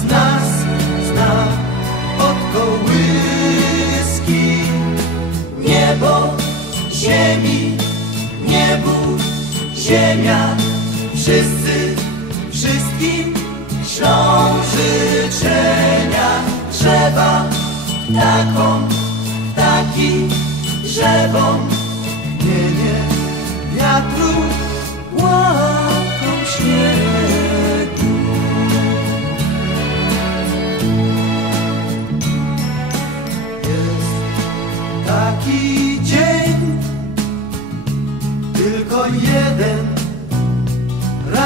Z nas zna od kołyski. Niebo, ziemi, niebu, ziemia, wszyscy, wszystkim ślą życzenia. Drzewa, ptakom, ptaki, drzewom, nie, nie, wiatru,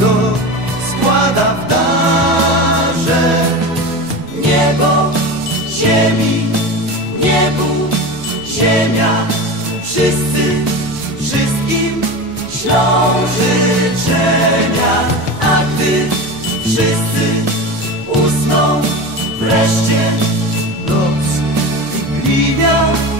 go składa w darze. Niebo, ziemi, niebu, ziemia, wszyscy, wszystkim ślą życzenia. A gdy wszyscy usną wreszcie, noc i gliwia.